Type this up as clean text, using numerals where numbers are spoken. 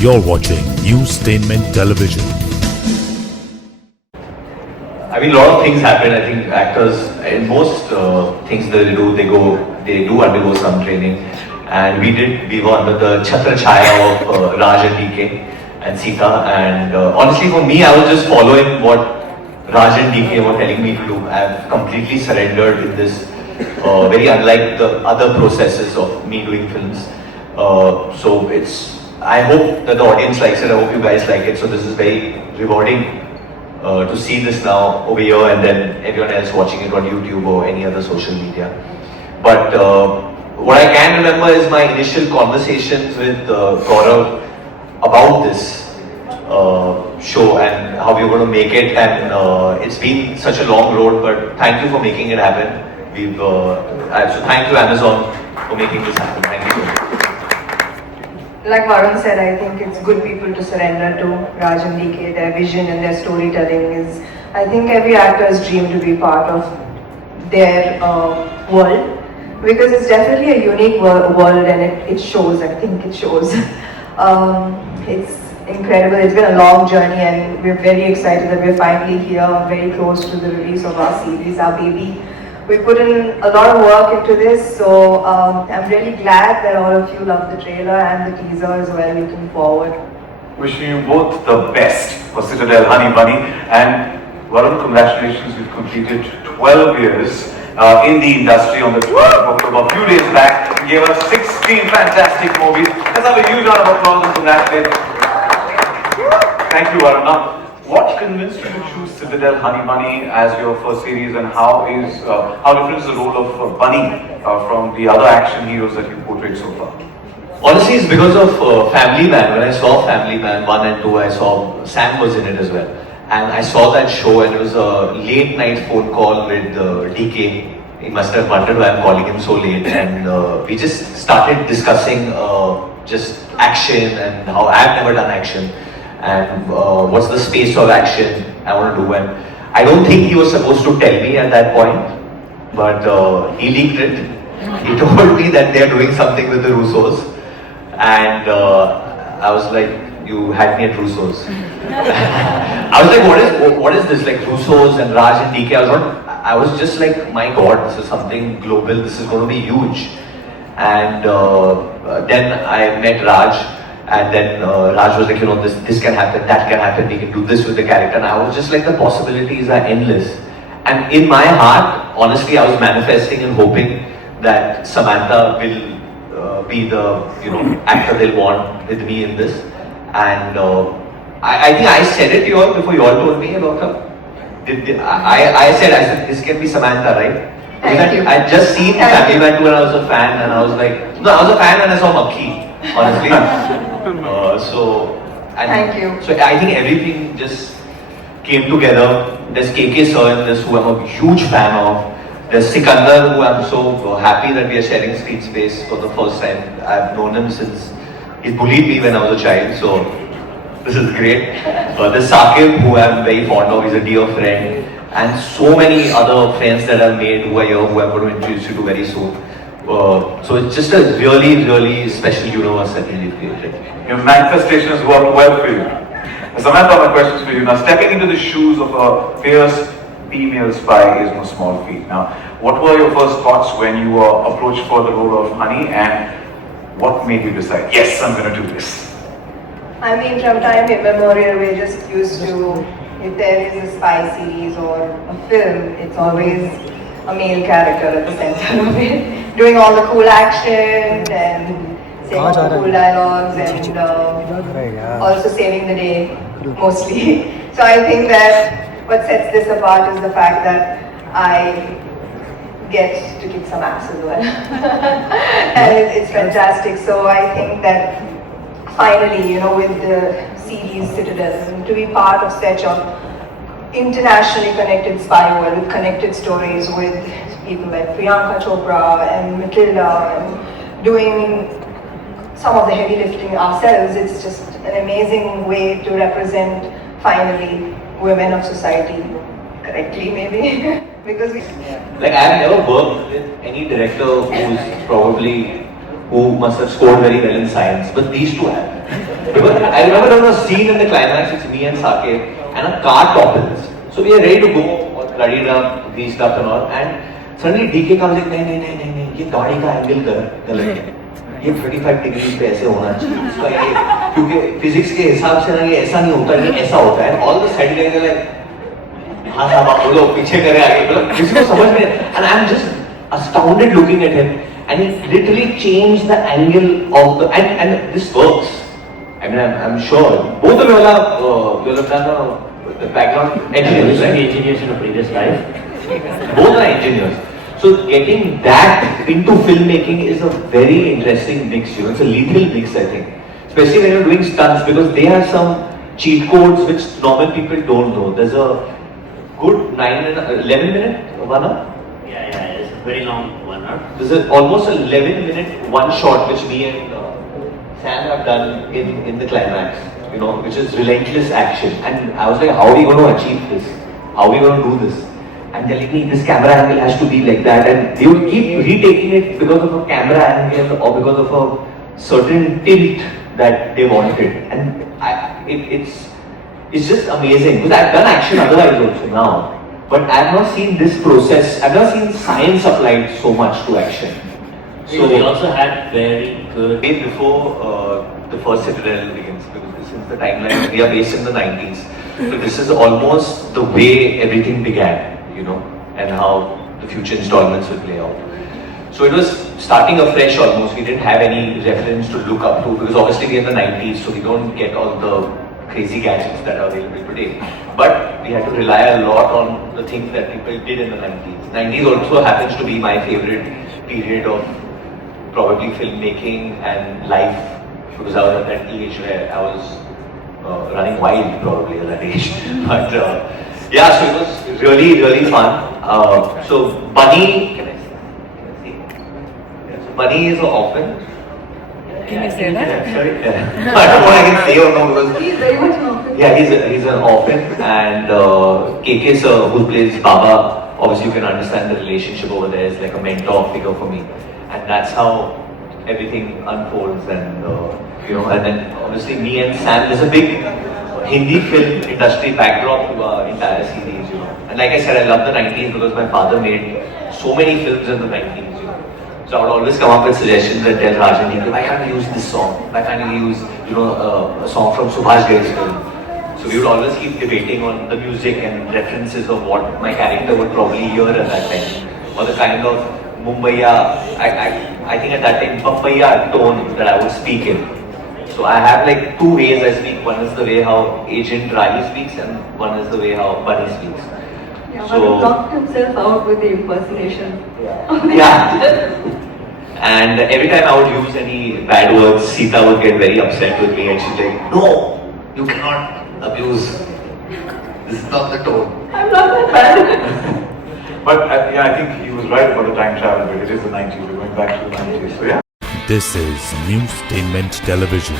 You're watching Newstainment Television. I mean, a lot of things happen. I think actors, in most things they do undergo some training. And we were under the Chhatra Chaya of Raj and DK and Sita. And honestly, for me, I was just following what Raj and DK were telling me to do. I've completely surrendered in this, very unlike the other processes of me doing films. So I hope that the audience likes it. I hope you guys like it. So this is very rewarding to see this now over here and then everyone else watching it on YouTube or any other social media. But what I can remember is my initial conversations with Gaurav about this show and how we were going to make it, and it's been such a long road, but thank you for making it happen. So thank you Amazon for making this happen. Thank you. Like Varun said, I think it's good people to surrender to Raj and DK. Their vision and their storytelling is, I think every actor's dream to be part of their world, because it's definitely a unique world and it shows. I think it shows. It's incredible. It's been a long journey and we're very excited that we're finally here, very close to the release of our series, our baby. We put in a lot of work into this, so I'm really glad that all of you love the trailer and the teaser as well. Looking forward. Wishing you both the best for Citadel, Honey Bunny, and Varun, congratulations, you've completed 12 years in the industry. On the 12th of October, a few days back, you gave us 16 fantastic movies. Let's have a huge round of applause and congratulate. Thank you, Varun. Now, what convinced you to choose Citadel, Honey Bunny as your first series, and how different is the role of Bunny from the other action heroes that you portrayed so far? Honestly, it's because of Family Man. When I saw Family Man 1 and 2, I saw Sam was in it as well. And I saw that show and it was a late night phone call with DK. He must have wondered why I'm calling him so late. And we just started discussing just action and how I've never done action. And what's the space of action I want to do. And I don't think he was supposed to tell me at that point, but he leaked it. He told me that they're doing something with the Russos, and I was like, you had me at Russos. I was like, what is this, like Russos and Raj and DK? I was just like, my God, this is something global, this is going to be huge. And then I met Raj. And then Raj was like, this can happen, that can happen, we can do this with the character. And I was just like, the possibilities are endless. And in my heart, honestly, I was manifesting and hoping that Samantha will be the actor they'll want with me in this. And I think I said it to you all before you all told me about her. I said, this can be Samantha, right? Thank you. I'd just seen Family Man 2 and I was a fan, and I was like, no, I was a fan and I saw Makhi, honestly. Thank you. So I think everything just came together. There's KK Sir in this, who I'm a huge fan of. There's Sikandar, who I'm so happy that we are sharing screen space for the first time. I've known him since he bullied me when I was a child, so this is great. There's Saqib, who I'm very fond of. He's a dear friend. And so many other friends that I've made who are here, who I'm going to introduce you to very soon. So it's just a really, really special universe that we've created. Your manifestation has worked well for you. Samantha, my questions for you. Now, stepping into the shoes of a fierce female spy is no small feat. Now, what were your first thoughts when you were approached for the role of Honey, and what made you decide, yes, I'm going to do this? I mean, from time immemorial, we're just used to, if there is a spy series or a film, it's always a male character at the center of it, doing all the cool action and saying all the cool dialogues and also saving the day, mostly. So I think that what sets this apart is the fact that I get to kick some ass as well. And it's fantastic. So I think that finally, with the series Citadel, to be part of such an internationally connected spy world with connected stories with people like Priyanka Chopra and Matilda, and doing some of the heavy lifting ourselves, it's just an amazing way to represent finally women of society correctly, maybe. Because like I've never worked with any director who's probably who must have scored very well in science, but these two have. Because I remember there was a scene in the climax, it's me and Sake, and a car topples. So we are ready to go, all bloodied up, greased up and all, and suddenly DK comes like, नहीं, ये गाड़ी का angle गलत है. ये 35 degree पे ऐसे होना चाहिए. इसका ये क्योंकि फिजिक्स के हिसाब से ना ये ऐसा नहीं होता, ये ऐसा होता है. All the set guys are like, हाँ साहब आप बोलो पीछे करे आगे, मतलब किसी को समझ में. And I'm just astounded looking at him, and he literally changed the angle of the and this works. I mean, I'm sure both of you have done the background engineers, right? Engineers in a previous life. Both are engineers. So getting that into filmmaking is a very interesting mix. You know, it's a lethal mix, I think. Especially when you're doing stunts, because they have some cheat codes which normal people don't know. There's a good 11 minute one hour. Yeah, it's a very long 1 hour. There's almost 11-minute one shot which me and Sam have done in the climax, you know, which is relentless action. And I was like, how are we going to achieve this? How are we going to do this? And they're like, this camera angle has to be like that. And they would keep retaking it because of a camera angle or because of a certain tilt that they wanted. And it's just amazing. Because I've done action otherwise also now. But I've not seen this process, I've not seen science applied so much to action. So we also had very good... Way before the first Citadel begins, because since the timeline, we are based in the 90s. So this is almost the way everything began, you know, and how the future installments will play out. So it was starting afresh almost. We didn't have any reference to look up to, because obviously we're in the 90s, so we don't get all the crazy gadgets that are available today. But we had to rely a lot on the things that people did in the 90s. 90s also happens to be my favorite period of probably filmmaking and life, because I was at that age where I was running wild probably at that age. But yeah, so it was really, really fun. So Bunny, can I see? Yeah, so Bunny is an orphan. Can you say that? Yeah, sorry. Yeah. I don't know what I can say or no, because He's very much an orphan. yeah, he's an orphan, and KK sir, who plays Baba, obviously you can understand the relationship over there is like a mentor figure for me, and that's how everything unfolds. And you know, and then obviously me and Sam, there's a big Hindi film industry backdrop to our entire series, you know. And like I said, I love the 90s because my father made so many films in the 90s, you know. So I would always come up with suggestions and tell Rajan, why can't you use this song? Why can't you use, you know, a song from Subhash Ghai's film? So we would always keep debating on the music and references of what my character would probably hear at that time, or the kind of Mumbaiya, I think at that time, Pappaiya tone that I would speak in. So I have like two ways I speak. One is the way how Agent Riley speaks, and one is the way how Bunny speaks. Yeah, So- Varun knocked himself out with the impersonation. Yeah. And every time I would use any bad words, Sita would get very upset with me, and she's like, no, you cannot abuse. This is not the tone. I'm not that bad. But yeah, I think he was right about the time travel bit. It is the 90s. We're going back to the 90s. So yeah. This is Newstainment Television.